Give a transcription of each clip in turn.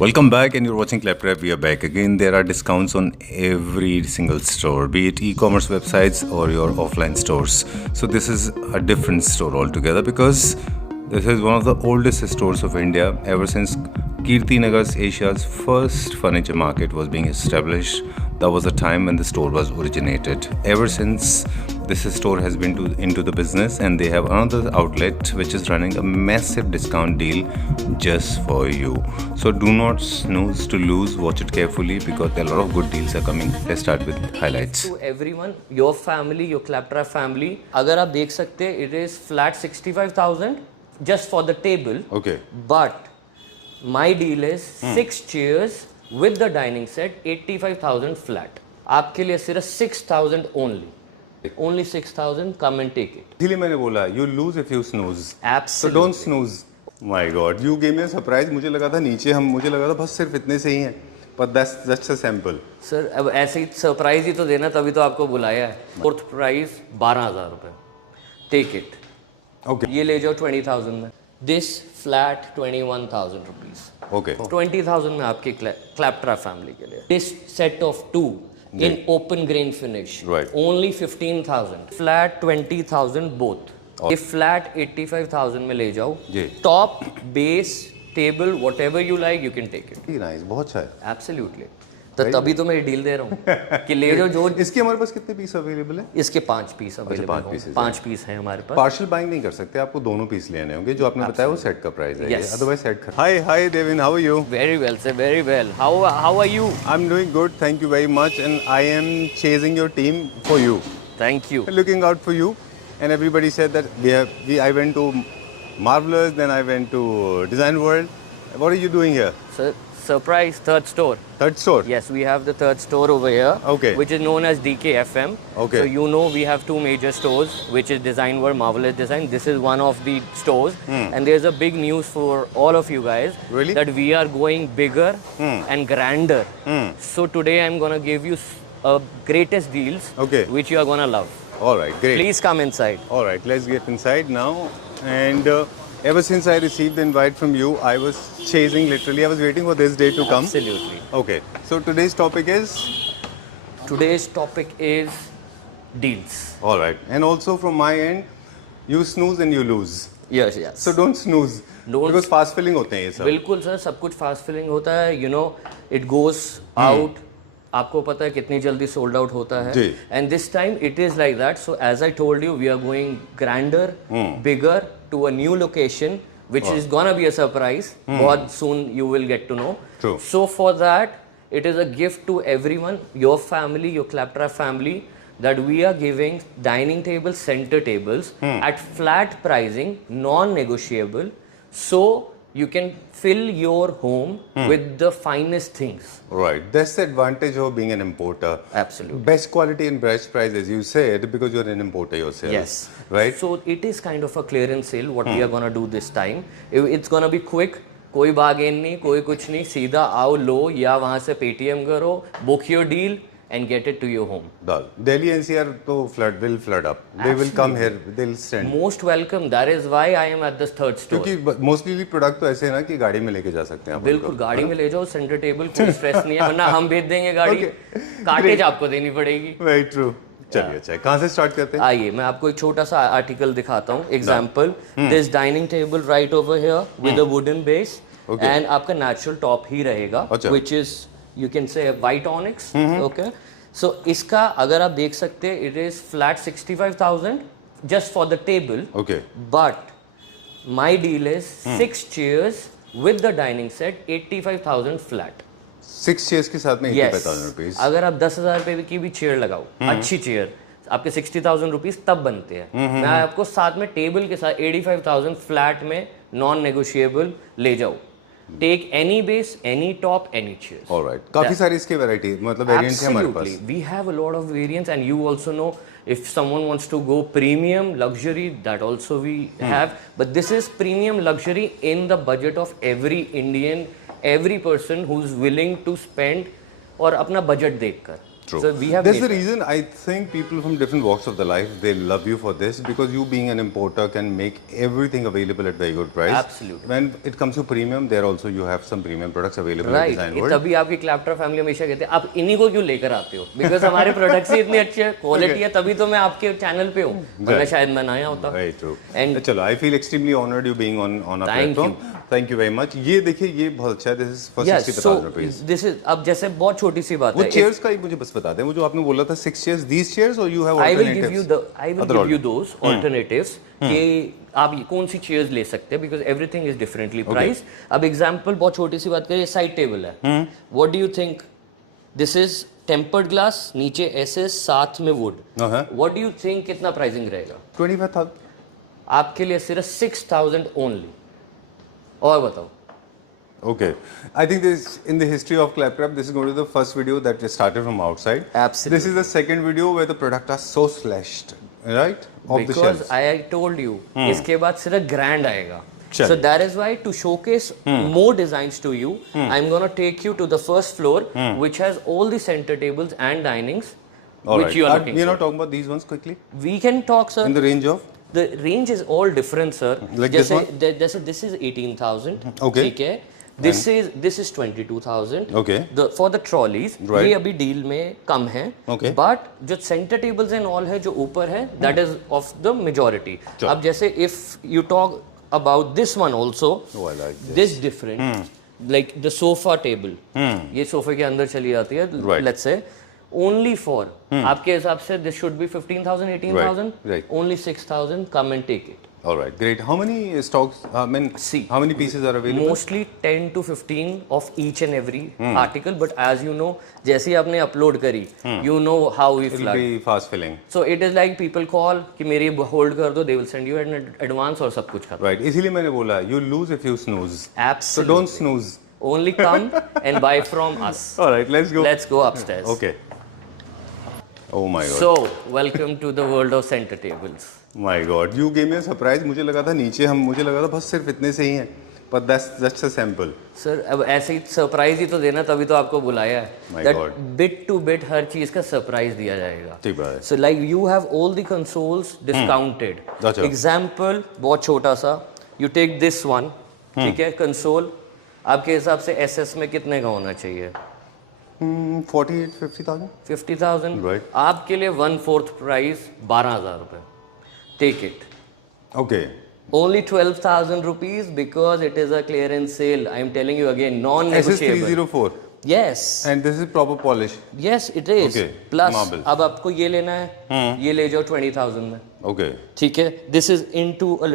Welcome back, and you're watching Claptrap. We are back again. There are discounts on every single store, be it e-commerce websites or your offline stores. So this is a different store altogether because this is one of the oldest stores of India. Ever since Kirti Nagar's Asia's first furniture market was being established, that was the time when the store was originated. Ever since, this store has been into the business, and they have another outlet which is running a massive discount deal just for you. So do not snooze to lose. Watch it carefully because a lot of good deals are coming. Let's start with highlights. To everyone, your family, your Claptrap family, अगर आप देख सकते हैं, it is flat 65,000 just for the table. Okay. But my deal is 6 chairs with the dining set, 85,000 flat. आपके लिए सिर्फ 6,000 only. Only 6,000. Come and take it. इसीलिए मैंने बोला you lose if you snooze. Absolutely. So don't snooze. My God, you gave me a surprise. मुझे लगा था मुझे लगा था बस सिर्फ इतने से ही हैं. But that's a sample. Sir अब ऐसे ही सरप्राइज ही तो देना, तभी तो आपको बुलाया है. फोर्थ प्राइस 12,000 रुपए. Take it. Okay. ये ले जाओ 20,000 में. This flat 21,000 rupees. Okay. 20,000 में आपकी क्लैपट्रैप फैमिली के लिए. This set of 2 in open grain finish. Right. Only 15,000. Flat 20,000 both. ये फ्लैट 85,000 में ले जाओ. जी. Top base table whatever you like you can take it. Nice, बहुत अच्छा है. Absolutely. तो तभी तो मैं डील दे रहा हूँ कि ले जाओ. जो इसके हमारे पास कितने पीस अवेलेबल है? इसके 5 पीस अवेलेबल हैं. 5 पीस हैं हमारे पास. पार्शियल बाइंग नहीं कर सकते, आपको दोनों पीस लेने होंगे. जो आपने बताया वो सेट का प्राइस है. Yes. अदरवाइज सेट कर. Hi Devin, how are you? Very well, sir. Very well. How are you? I'm doing good, thank you very much, and I am chasing your team for you. Thank you. Looking out for you, and everybody said that I went to Marvelous, then I went to Design World. What are you doing here? Sir, surprise, third store. Third store? Yes, we have the third store over here. Okay. Which is known as DKFM. Okay. So you know we have 2 major stores, which is Design World, Marvelous Design. This is one of the stores. And there's a big news for all of you guys. Really? That we are going bigger and grander. So today I'm going to give you greatest deals. Okay. Which you are going to love. All right, great. Please come inside. All right, let's get inside now. And ever since I received the invite from you, I was chasing, literally, I was waiting for this day to come. Absolutely. Okay, so today's topic is? Today's topic is deals. All right, and also from my end, you snooze and you lose. Yes. So don't snooze. Because fast filling होते हैं ये सब. बिल्कुल sir, सब कुछ fast filling होता है. You know, it goes out. आपको पता है कितनी जल्दी सोल्ड आउट होता है. And this time it is like that. So as I told you, we are going grander, bigger, to a new location which is gonna be a surprise. बहुत soon you will get to know. True. So for that, it is a gift to everyone, your family, your Claptrap family, that we are giving dining tables, center tables at flat pricing, non-negotiable. So you can fill your home with the finest things. Right. That's the advantage of being an importer. Absolutely. Best quality and best price, as you said, because you're an importer yourself. Yes. Right? So it is kind of a clearance sale, what we are going to do this time. It's going to be quick. कोई बागेन नहीं, कोई कुछ नहीं. सीधा आओ, लो, या वहाँ से पेटीएम करो, book your deal and get it to your home. Delhi NCR तो will flood up. They will come here. They'll stand. Most welcome. That is why I am at the third store. क्योंकि mostly product तो ऐसे है ना कि गाड़ी में लेके जा सकते हैं. बिल्कुल गाड़ी में ले जाओ, सेंटर टेबल, कोई स्ट्रेस नहीं है. वरना हम भेज देंगे गाड़ी. कार्टेज आपको देनी पड़ेगी. Very true. चलिए अच्छा, कहाँ से स्टार्ट करते हैं? आइए मैं आपको एक छोटा सा आर्टिकल दिखाता हूँ. Example, this dining table right over here with a wooden base, and आपका नेचुरल टॉप ही रहेगा, which is you can say white onyx. Okay. So इसका अगर आप देख सकते हैं, it is flat 65,000 just for the table. Okay. But my deal is 6 chairs with the dining set, 85,000 flat. 6 chairs के साथ में 85,000 रुपीज. अगर आप 10,000 रुपए की भी चेयर लगाओ, अच्छी चेयर, आपके 60,000 रुपीज तब बनते हैं. मैं आपको साथ में टेबल के साथ 85,000 फ्लैट में नॉन नेगोशिएबल ले जाओ. Take any base, any top, any chair. Alright. काफी सारी इसके वैरायटी, मतलब वेरिएंट्स हैं हमारे पास. We have a lot of variants, and you also know if someone wants to go premium luxury, that also we have. But this is premium luxury in the budget of every Indian, every person who's willing to spend, और अपना budget देखकर. True. So we have That's made the reason I think people from different walks of the life, they love you for this, because you being an importer can make everything available at very good price. Absolutely. When it comes to premium, there also you have some premium products available at right Design World. तभी आपकी क्लैप्टर family हमेशा कहते हैं आप इन्हीं को क्यों लेकर आते हो, बिकॉज हमारे प्रोडक्ट्स ही इतने अच्छे हैं, क्वालिटी है, तभी तो मैं आपके चैनल पे हूँ, वरना शायद मैं ना आया होता. Very true. And चलो, I feel extremely honored you being on our platform. Thank you very much. ये देखिए, ये बहुत अच्छा है. This is for yes, 60,000 rupees. this is अब जैसे बहुत छोटी सी बात वो है. chairs का ही मुझे बस बता दें, वो जो आपने बोला था 6 chairs, these chairs, or you have I will alternatives? give you those alternatives कि आप ये कौन सी चेयर्स ले सकते हैं, because everything is differently price. अब एग्जांपल बहुत छोटी सी बात करें, साइड टेबल है. What do you think? This is tempered glass, नीचे ऐसे, साथ में would. What do you think कितना प्राइसिंग रहेगा? 25,000. आपके लिए सिर्फ 6,000 ओनली. और बताओ. Okay, I think this in the history of Claptrap, this is going to be the first video that started from outside. Absolutely. This is the second video where the product are so slashed, right? Of the Because shelves. I told you, इसके बाद सिर्फ grand आएगा. चल. So that is why to showcase more designs to you, I'm gonna take you to the first floor, which has all the center tables and dinings, All which right. you are looking You're for. not talking about these ones quickly? We can talk, sir. In the range of? The range is all different, sir. Like this one? जैसे this is 18,000. Okay. ठीक है. This is 22,000. Okay. For the trolleys, Right. ये अभी deal में कम है. Okay. But जो center tables and all है जो ऊपर है, that is of the majority. Sure. अब जैसे if you talk about this one also, Oh, I like this. this different. Like the sofa table. ये सोफे के अंदर चली जाती है. Right. Let's say only for आपके हिसाब से this should be 15,000, 18,000. Right. Only 6,000. Come and take it. All right, great. How many stocks? See, how many pieces are available? Mostly 10 to 15 of each and every article. But as you know, जैसे ही आपने upload करी, you know how we It'll flood. be fast filling. So it is like people call कि मेरी hold कर दो, they will send you an advance और सब कुछ खत्म. Right. इसीलिए मैंने बोला, you lose if you snooze. Absolutely. So don't snooze. Only come and buy from us. All right, let's go. Let's go upstairs. Okay. Oh my God. So welcome to the world of center tables. My God, you gave me a surprise. मुझे लगा था बस सिर्फ इतने से ही हैं. But that's just a sample. Sir, अब ऐसे ही सरप्राइज ही तो देना, तभी तो आपको बुलाया है. My That God. bit to bit हर चीज का सरप्राइज दिया जाएगा. ठीक बात है. So like you have all the consoles discounted. अच्छा. Example बहुत छोटा सा. You take this one. ठीक है, कंसोल आपके हिसाब से SS में कितने का होना चाहिए? 50,000. 50,000. Right. आपके लिए 1/4 प्राइस 12,000 रुपए. Take it. Okay. Only 12,000 rupees because it is a clearance sale. I am telling you again, non-negotiable. SS304. Yes. And this is proper polish. Yes, it is. Okay. Plus, Marble. अब आपको ये लेना है, ये ले जाओ 20,000 में. Okay. ठीक है. This is into a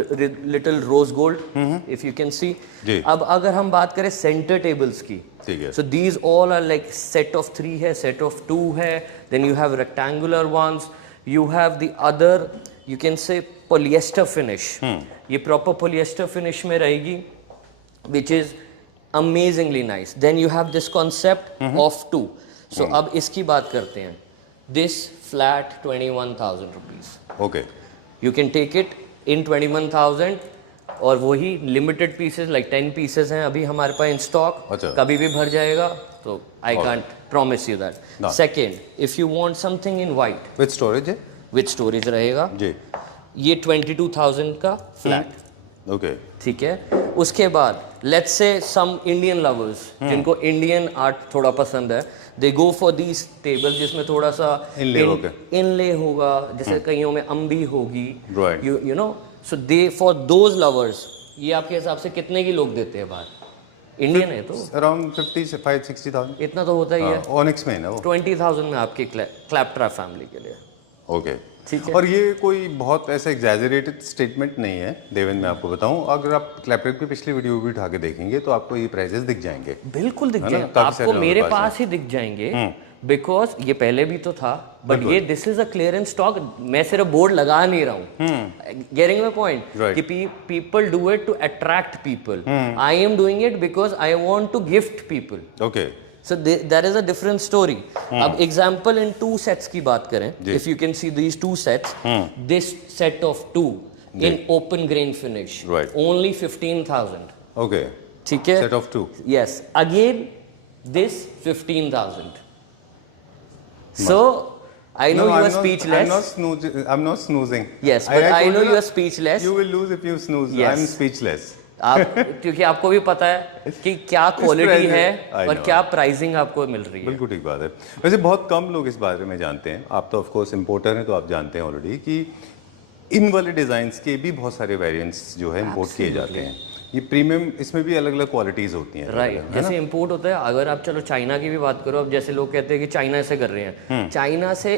little rose gold, if you can see. जी. अब अगर हम बात करें center tables की, ठीक है. so these all are like set of 3 है, set of 2 है, then you have rectangular ones, you have the other, you can say polyester finish. ये proper polyester finish में रहेगी, which is amazingly nice. Then you have this concept of 2. So अब इसकी बात करते हैं. This flat 21,000 rupees. Okay. You can take it in 21,000 और वही limited pieces like 10 pieces हैं अभी हमारे पास in stock. अच्छा. कभी भी भर जाएगा. So I can't promise you that. No. Second, if you want something in white With storage है? with storage रहेगा. जी. ये 22,000 का flat. Okay. ठीक है. उसके बाद let's say some Indian lovers जिनको इंडियन आर्ट थोड़ा पसंद है, they go for these table जिसमें थोड़ा सा इनले होगा, जैसे कईयों में अम्बी होगी, you know. So they for those lovers, ये आपके हिसाब से कितने की लोग देते हैं बाहर? इंडियन है तो अराउंड 50,000-60,000 इतना तो होता ही है. ऑनिक्स में है ना वो. 20,000 में आपकी क्लैपट्रैप फैमिली के लिए. ओके. ठीक है. और ये कोई बहुत ऐसा एग्जैजरेटेड स्टेटमेंट नहीं है देवेंद्र, मैं आपको बताऊं, अगर आप क्लैपट्रैप की पिछली वीडियो भी उठा के देखेंगे तो आपको ये प्राइसेस दिख जाएंगे. बिल्कुल दिख जाएंगे आपको, मेरे पास ही दिख जाएंगे, बिकॉज ये पहले भी तो था, बट ये this is a clearance stock. मैं सिर्फ बोर्ड लगा नहीं रहा हूँ. गेटिंग माय पॉइंट कि people do it to attract people. I am doing it because I want to gift people. Okay. So there is a different story. अब example in 2 sets की बात करें, if you can see these 2 sets, this set of 2 in open grain finish, only 15,000. Okay. ठीक है. Set of 2. Yes. Again, this 15,000. So I know you are I'm speechless. I'm not snoozing. Yes, but I know you are speechless. You will lose if you snooze. Yes. I'm speechless. आप क्योंकि आपको भी पता है कि क्या quality है I और know. क्या प्राइसिंग आपको मिल रही है. बिल्कुल ठीक बात है. वैसे बहुत कम लोग इस बारे में जानते हैं. आप तो ऑफ कोर्स इंपोर्टर हैं तो आप जानते हैं ऑलरेडी कि इन वाले डिजाइन्स के भी बहुत सारे वेरिएंट्स जो है इंपोर्ट किए जाते हैं. ये प्रीमियम, इसमें भी अलग अलग क्वालिटीज होती हैं. राइट, जैसे इंपोर्ट होता है. अगर आप चलो चाइना की भी बात करो, अब जैसे लोग कहते हैं कि चाइना से कर रहे हैं, चाइना से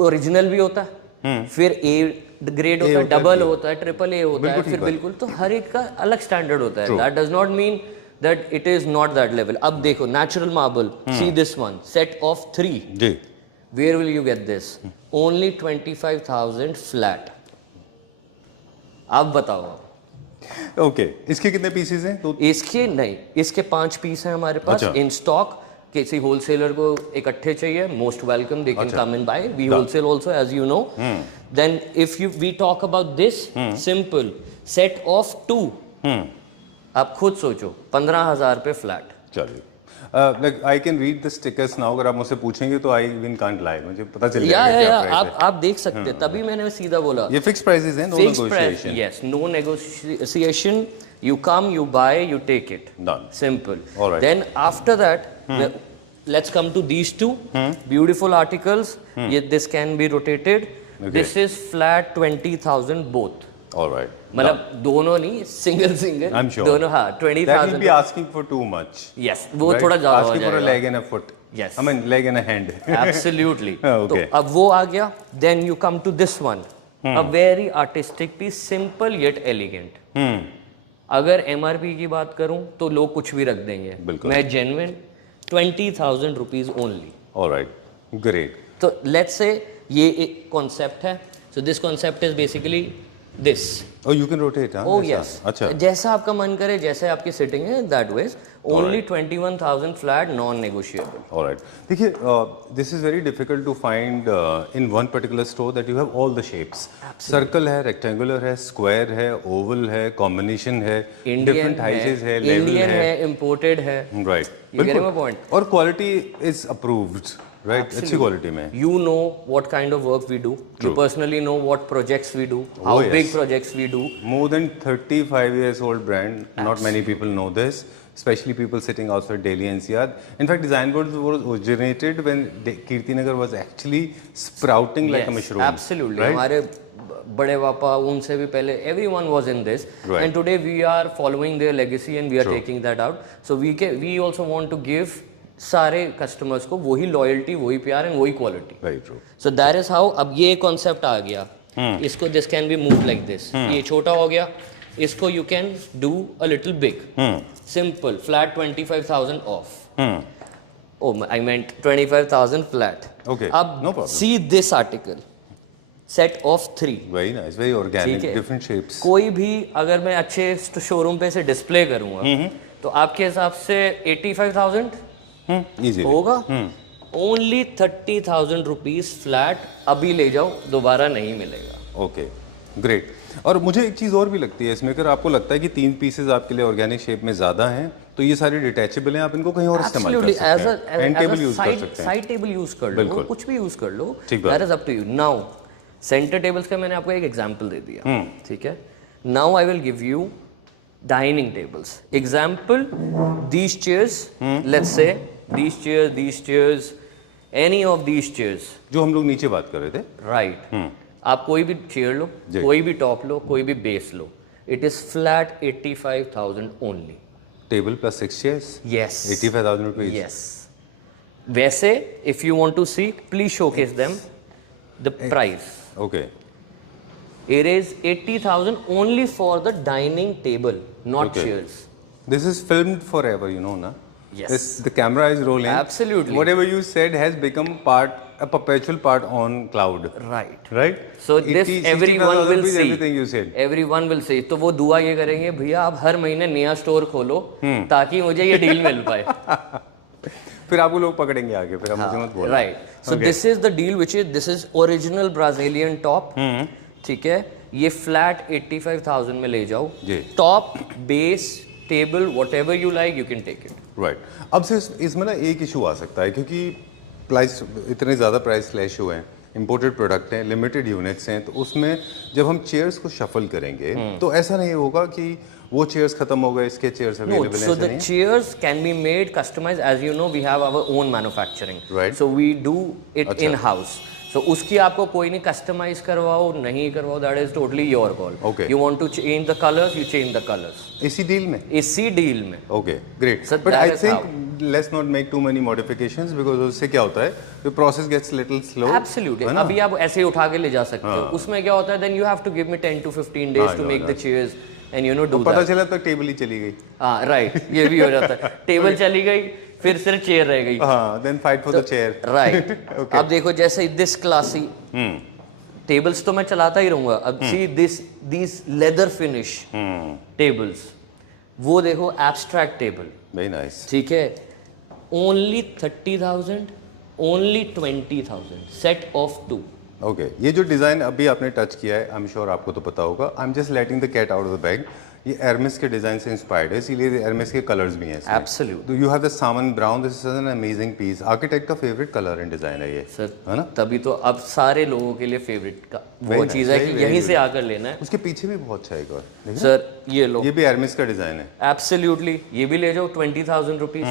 ओरिजिनल भी होता है, फिर ए ग्रेड होता है, डबल होता है, ट्रिपल ए होता है, फिर बिल्कुल. तो हर एक का अलग स्टैंडर्ड होता है. That does not mean that it is not that level. अब देखो natural marble, see this one, set of 3. जी. Where will you get this? Only 25,000 flat. आप बताओ. ओके, इसके कितने पीसेस हैं? तो इसके नहीं, इसके 5 पीस हैं हमारे पास इन स्टॉक. किसी होलसेलर को इकट्ठे चाहिए, most welcome, they can come and buy. We wholesale also, as you know. Then if you we talk about this simple set of 2, आप खुद सोचो 15,000 पे फ्लैट. चलिए. Like I can read the stickers now. अगर आप मुझसे पूछेंगे तो आई इवन कांट लाई, मुझे पता चल जाएगा क्या प्राइस है. आप देख सकते हैं. तभी मैंने सीधा बोला ये फिक्स प्राइसेस हैं, no negotiation. Yes, no negotiation. You come, you buy, you take it. Done. Simple. All right. Then after that, let's come to these two beautiful articles. This can be rotated. Okay. This is flat 20,000 both. All right. मतलब दोनों नहीं, single. I'm sure. दोनों, हाँ, 20,000. That will be asking for too much. Yes, वो right? थोड़ा ज़्यादा हो Asking for a जाएगा. leg and a foot. Yes. I mean leg and a hand. Absolutely. Okay. तो अब वो आ गया. Then you come to this one. A very artistic piece, simple yet elegant. अगर MRP की बात करूं तो लोग कुछ भी रख देंगे. मैं genuine 20,000 rupees only. Alright, great. तो लेट्स से ये एक कॉन्सेप्ट है. So this concept is basically this. Oh, you can rotate. Oh yes. अच्छा, जैसा आपका मन करे, जैसे आपकी सिटिंग है, that ways. Only 21,000 flat, non negotiable. Alright. देखिए, this is very difficult to find in one particular store that you have all the shapes. Circle है, रेक्टेंगुलर है, स्क्वायर है, ओवल है, कॉम्बिनेशन है, डिफरेंट साइजेस है, level Indian है, imported है. Right, बिल्कुल. और क्वालिटी इज अप्रूव्ड. Right, अच्छी क्वालिटी में. You know what kind of work we do. You personally know what projects we do, how big projects we do. More than 35 years old brand. Not many people know this, especially people sitting outside Delhi NCR. In fact, Design World was originated when Kirtinagar was actually sprouting like a mushroom. Absolutely. Right? हमारे बड़े पापा, उनसे भी पहले everyone was in this. Right. And today we are following their legacy and we are taking that out. So we also want to give सारे customers को वही loyalty, वही प्यार एंड वही quality. Very true. So that is how. अब ये concept आ गया. इसको this can be move like this. ये छोटा हो गया, इसको you can do a little big. Simple flat 25,000 off. Oh, I meant 25,000 flat. Okay, अब see this article, set of 3. Very nice, very organic, different shapes. कोई भी अगर मैं अच्छे शोरूम पे से डिस्प्ले करूंगा तो आपके हिसाब से 85,000 होगा. Only 30,000 rupees flat. अभी ले जाओ, दोबारा नहीं मिलेगा. Okay, great. और मुझे एक चीज़ और भी लगती है इसमें, अगर आपको लगता है कि 3 पीसेस आपके लिए ऑर्गेनिक शेप में ज़्यादा हैं तो ये सारे डिटैचेबल हैं, आप इनको कहीं और इस्तेमाल कर सकते हैं. एंड टेबल यूज कर सकते हैं, साइड टेबल यूज कर लो, कुछ भी यूज कर लो. ठीक बात. That is up to you. Now centre tables का मैंने आपको एक एग्जांपल दे दिया. ठीक है. Now I will give you dining tables. Example, these chairs, let's say these chairs, any of these chairs. जो हम लोग नीचे बात कर रहे थे. Right. आप कोई भी चेयर लो, कोई भी टॉप लो, कोई भी base low. It is flat 85,000 only. Table plus 6 chairs. Yes. 85,000 rupees. Yes. वैसे, if you want to see, please showcase them the price. Okay. It is 80,000 only for the dining table, not chairs. This is filmed forever, you know, na? Yes. The camera is rolling. Absolutely. Whatever you said has become a perpetual part on cloud. Right. Right? So this everyone will see. Everything you said. Everyone will see. तो वो दुआ ये करेंगे, भैया आप हर महीने नया store खोलो ताकि मुझे ये डील मिल पाए. फिर आपको लोग पकड़ेंगे आगे, फिर आप मुझे मत बोलो. Right. So this is the deal which is, this is original Brazilian top. ठीक है. ये फ्लैट 85,000 में ले जाओ. Top, base, table, whatever you like, you can take it. Right. अब से इसमें ना एक इशू आ सकता है, क्योंकि प्राइस इतने ज़्यादा प्राइस स्लैश हुए हैं, इम्पोर्टेड प्रोडक्ट हैं, लिमिटेड यूनिट्स हैं, तो उसमें जब हम चेयर्स को शफल करेंगे तो ऐसा नहीं होगा कि वो चेयर्स खत्म हो गए, इसके चेयर्स अवेलेबल हैं। So the chairs can be made customized. As you know, we have our own manufacturing. Right. So we do it in house. So उसकी आपको कोई नहीं कस्टमाइज करवाओ नहीं करवाओ, that is totally your call. You want to change the colours, you change the colours. इसी deal में okay great. But I think let's not make too many modifications because उससे क्या होता है, the process gets little slow. Absolutely. अभी आप ऐसे ही उठा के ले जा सकते हो. उसमें क्या होता है, then you have to give me 10 to 15 days to make the chairs and you know do that. पता चला तो टेबल ही चली गई. हाँ राइट, ये भी हो जाता है. टेबल चली गई, फिर सिर्फ चेयर रह गई. हाँ, then fight for the chair. Right. अब देखो जैसे दिस क्लासी टेबल्स तो मैं चलाता ही रहूंगा. अब see this leather finish tables, वो देखो एब्स्ट्रैक्ट टेबल. Very nice. ठीक है, only 30,000, only 20,000 set of 2. Okay ये जो डिज़ाइन अभी आपने टच किया है, आई एम श्योर आपको तो पता होगा. I am just letting the cat out of the bag. ये एर्मेस के डिज़ाइन से इंस्पायर्ड है, इसीलिए एर्मेस के कलर्स भी हैं. Absolutely. You have the salmon brown, this is an amazing piece. Architect का फेवरेट कलर एंड डिज़ाइन है ये सर, है ना. तभी तो अब सारे लोगों के लिए फेवरेट का वो चीज़ है कि यहीं से आकर लेना है. उसके पीछे भी बहुत अच्छा है एक और सर, ये लो, ये भी एर्मेस का डिज़ाइन है. एब्सोल्युटली. ये भी ले जाओ 20,000 रुपीज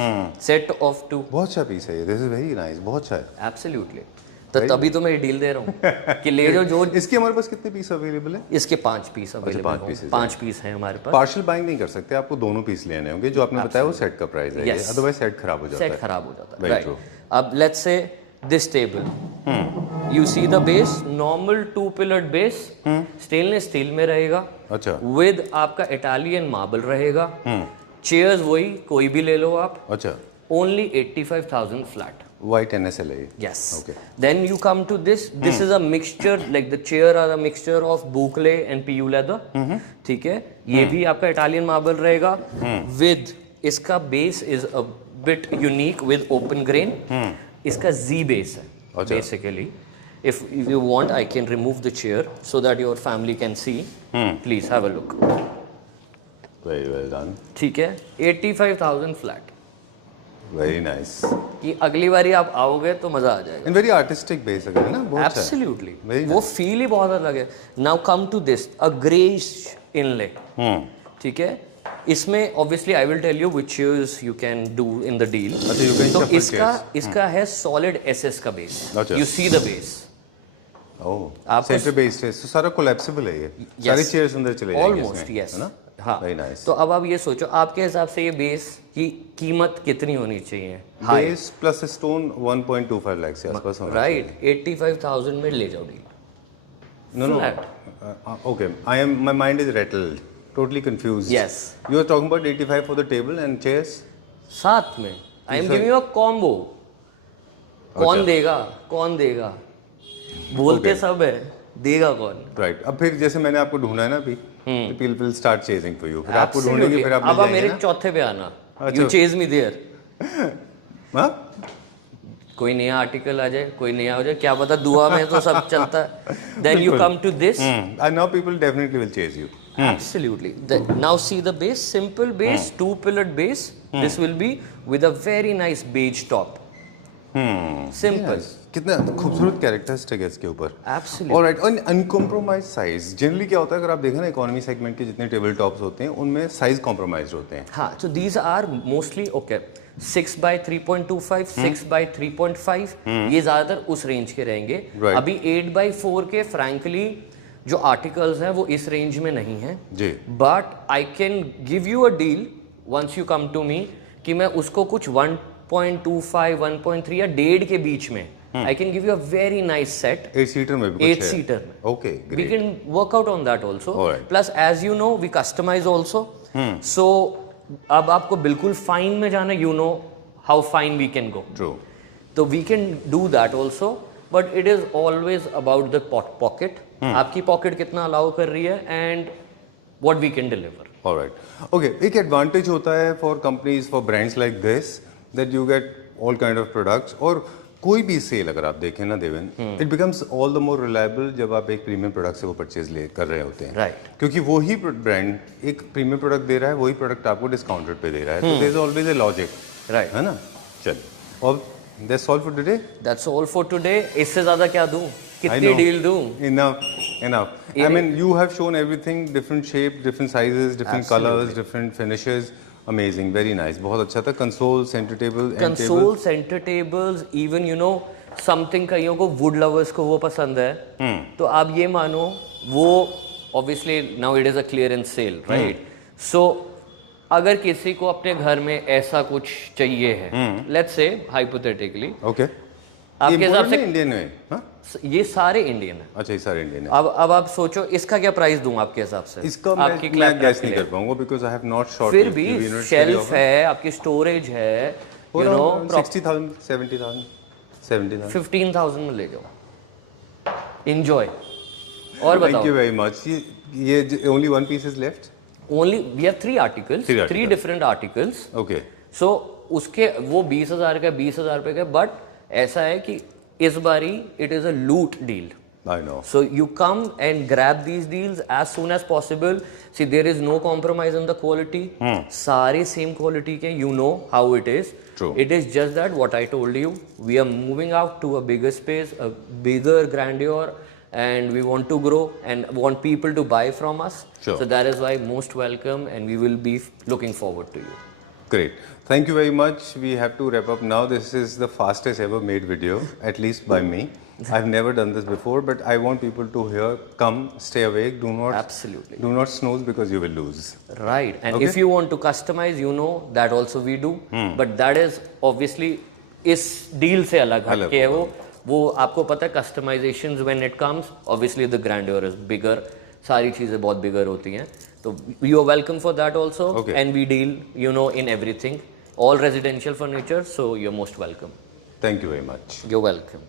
सेट ऑफ 2. बहुत अच्छा पीस है ये. This is very nice. बहुत अच्छा है. एब्सोल्युटली. तो तभी तो मैं डील दे रहा हूँ कि ले जाओ. जो इसके हमारे पास कितने पीस अवेलेबल है? इसके 5 पीस अवेलेबल हैं. 5 पीस हैं हमारे पास. पार्शियल बाइंग नहीं कर सकते, आपको दोनों पीस लेने होंगे. जो आपने बताया वो सेट का प्राइस है. अदरवाइज सेट खराब हो जाता है. सेट खराब हो जाता है. राइट. अब let's say this table, you see the base, normal 2 pillared base, stainless steel में रहेगा. अच्छा. विद आपका इटालियन मार्बल रहेगा. चेयर्स वही कोई भी ले लो आप. अच्छा. Only 85,000 flat. White NSLA. Yes. Okay. Then you come to this. This is a mixture, like the chair are a mixture of boucle and PU leather. ठीक है. ये भी आपका इटालियन मार्बल रहेगा. With इसका base is a bit unique with open grain. इसका Z base है. Basically, if you want, I can remove the chair so that your family can see. Please have a look. Very well done. ठीक है. 85,000 flat. Very nice. कि अगली बारी आप आओगे तो मजा आ जाएगा. एंड वेरी आर्टिस्टिक बेस है ना. बहुत एब्सोल्युटली. वो फील ही बहुत अलग है. Now come to this, a greyish inlay. ठीक है. इसमें obviously I will tell you which chairs you can do in the deal. तो इसका है सॉलिड एसएस का base. You see the base. Oh, centre base है, सारा कोलैप्सिबल है ये. सारी चेयर्स अंदर चले जाएंगे ऑलमोस्ट. यस. है ना. हाँ. Very nice. तो अब आप ये सोचो, आपके हिसाब से ये बेस की कीमत कितनी होनी चाहिए? बेस प्लस स्टोन 1.25 लाख से आसपास होना. राइट. 85,000 में ले जाओ deal. No. Okay. My mind is rattled. Totally confused. Yes. You are talking about 85 for the table and chairs. साथ में. I am giving you a combo. कौन देगा? बोलते सब है, देगा कौन? Right. अब फिर जैसे मैंने आपको ढूंढा है ना अभी, people will start chasing for you. फिर आपको ढूंढेंगे, फिर आप अब मेरे चौथे पे आना. You chase me there. हाँ? कोई नया आर्टिकल आ जाए, कोई नया हो जाए, क्या पता. दुआ में तो सब चलता है. Then you come to this. I know people definitely will chase you. Absolutely. Now see the base, simple base, 2 pillared base. This will be with a very nice beige top. Simple. कितना खूबसूरत characteristic है इसके ऊपर. Absolutely. Alright. और uncompromise size. Generally क्या होता है, अगर आप देखें ना इकोनॉमी सेगमेंट के जितने टेबल टॉप्स होते हैं उनमें साइज कॉम्प्रोमाइज होते हैं. हाँ. So these are mostly okay. 6 by 3.25, 6 by 3.5. ये ज्यादातर उस रेंज के रहेंगे. अभी 8 by 4 के फ्रैंकली जो आर्टिकल्स हैं वो इस रेंज में नहीं है जी. But I can give you a deal once you come to me कि मैं उसको कुछ 1.25, 1.3 या 1.5 के बीच में I can give you a very nice set. 8 seater में भी कुछ है. 8 सीटर में. Okay, great. We can work out on that also. Alright. Plus as you know we customize also. So अब आपको बिल्कुल फाइन में जाना, you know how fine we can go. True. तो we can do that also. But it is always about the pocket. आपकी pocket कितना allow कर रही है and what we can deliver. Alright. Okay. एक एडवांटेज होता है for companies, for brands like this, that you get all kind of products. और कोई भी सेल अगर आप देखें ना Deven, it becomes all the more reliable जब आप एक प्रीमियम प्रोडक्ट से वो परचेज कर रहे होते हैं. राइट. क्योंकि वही ब्रांड एक प्रीमियम प्रोडक्ट दे रहा है, वही प्रोडक्ट आपको डिस्काउंटेड पे दे रहा है. तो there is always a logic. Right. है ना. चलिए. और That's all for today. That's all for today. इससे ज़्यादा क्या दूँ? I कितनी know. डील दूँ? Enough. I mean, you have shown everything, different shape, different sizes, different colors, different finishes. Amazing, very nice. बहुत अच्छा था. Console, center table, end table. Console, center tables, even you know something कईयों को wood lovers को वो पसंद है. तो आप ये मानो वो obviously now it is a clearance sale, right? So अगर किसी को अपने घर में ऐसा कुछ चाहिए है, let's say hypothetically, Okay. आपके हिसाब से इंडियन में, हाँ? ये सारे इंडियन है. अच्छा, ये सारे इंडियन है. अब आप सोचो इसका क्या प्राइस दूं आपके हिसाब से? इसका मैं गैस नहीं कर पाऊंगा because I have not short. फिर भी शेल्फ है, आपकी स्टोरेज है, you know 60,000, 70,000, 70,000. 15,000 में ले जाओ. Enjoy. और बताओ. Thank you very much. ये only one piece is left. Only we have three articles, three different articles. Okay. So उसके वो 20,000 का 20,000 रुपए का, बट ऐसा है कि इस बारी it is a loot deal. I know. So you come and grab these deals as soon as possible. See, there is no compromise in the quality. सारे same quality के, you know how it is. True. It is just that what I told you, we are moving out to a bigger space, a bigger grandeur, and we want to grow and want people to buy from us. Sure. So that is why most welcome, and we will be looking forward to you. Great. Thank you very much. We have to wrap up now. This is the fastest ever made video, at least by me. I've never done this before, but I want people to hear, come, stay awake, Absolutely. do not snooze because you will lose. Right. And Okay. if you want to customize, you know, that also we do. But that is obviously इस deal से अलग हटके है वो आपको पता है customizations when it comes, obviously the grandeur is bigger, सारी चीज़ें बहुत bigger होती हैं, तो you are welcome for that also. Okay. And we deal, you know, in everything, all residential furniture, so you're most welcome. Thank you very much. You're welcome.